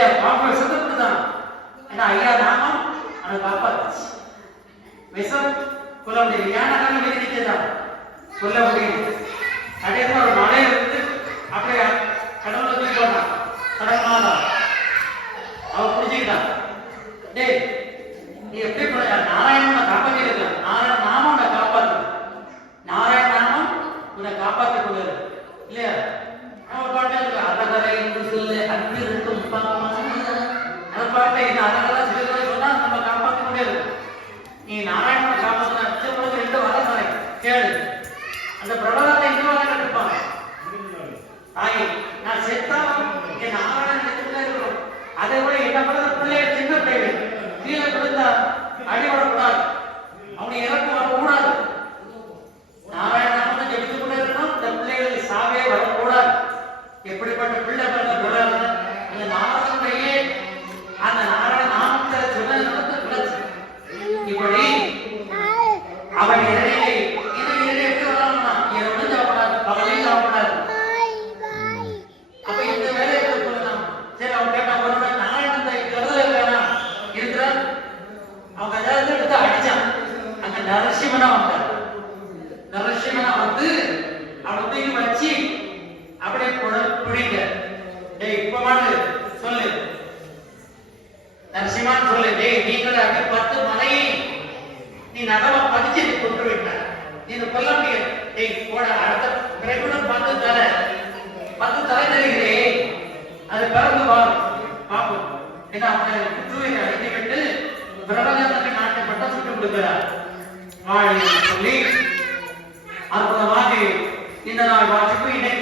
ஐயா பாப்பா சந்தப்படுதான் ஏன்னா ஐயா நாமம் ஆனா பாப்பா விஷம் கொல்ல முடியல ஏன்னா நம்ம நினைக்கிறதான் கொல்ல முடியல அதே மாதிரி ஒரு மலை இருந்து அப்படியே கடவுளை தூக்கி போட்டான். கடவுளாதான் அவ புரிஞ்சுக்கிட்டான். டே நீ எப்படி நாராயணனை காப்பாற்றிருக்க நாராயண நாமம் உன்னை காப்பாத்து நாராயண நாமம் உன்னை காப்பாற்றி கொண்டு இல்லையா? அவன் பாட்டு அறகரை இது அதகரை சிறுகளை சொன்னா நம்ம காப்பாற்ற முடியாது. நீ நாராயணனை காப்பாற்ற அச்சப்படுறது ரெண்டு வர தரை கேளு. அந்த பிரபலத்தை இன்னும் வர கட்டுப்பாங்க தாயே நான் செத்தாலும் என் நாராயணன் எதுக்குள்ள இருக்கணும் அதை விட என்ன பண்ண பிள்ளைய சின்ன பிள்ளைகள். கீழே விழுந்தா அடிபடக்கூடாது அவனை இறக்கம் வரக்கூடாது நாராயணன் ஜெபித்து கொண்டே இருக்கணும் இந்த பிள்ளைகளுக்கு சாவே வரக்கூடாது. எப்படிப்பட்ட பிள்ளை அவன் இடையிலே இது எப்படி வரலாம்னா இரவு சாப்பிடாது. பகலையும் சாப்பிடாது. அப்ப இந்த வேலையை சொல்லலாம் சரி அவன் கேட்டா ஒரு நாள் நாராயணன் கருதல இருக்கிறான் ஏதாவது எடுத்து அடிச்சான். அந்த நரசிம்மனா வந்தார் நரசிம்மனா வந்து அவனை தூக்கி வச்சு அப்படியே பிடிங்க டேய் இப்ப சொல்லு. நரசிம்மான் சொல்லு. டேய் நீங்கள் ஏன்னா என்ன அவனை புற்றுவை அழைத்து விட்டு பிரபலத்தை நாட்டை பட்டம் சுட்டு கொடுக்கிறார் வாழை சொல்லி அற்புதமாக இந்த நாள் வாசிப்பு இன்னைக்கு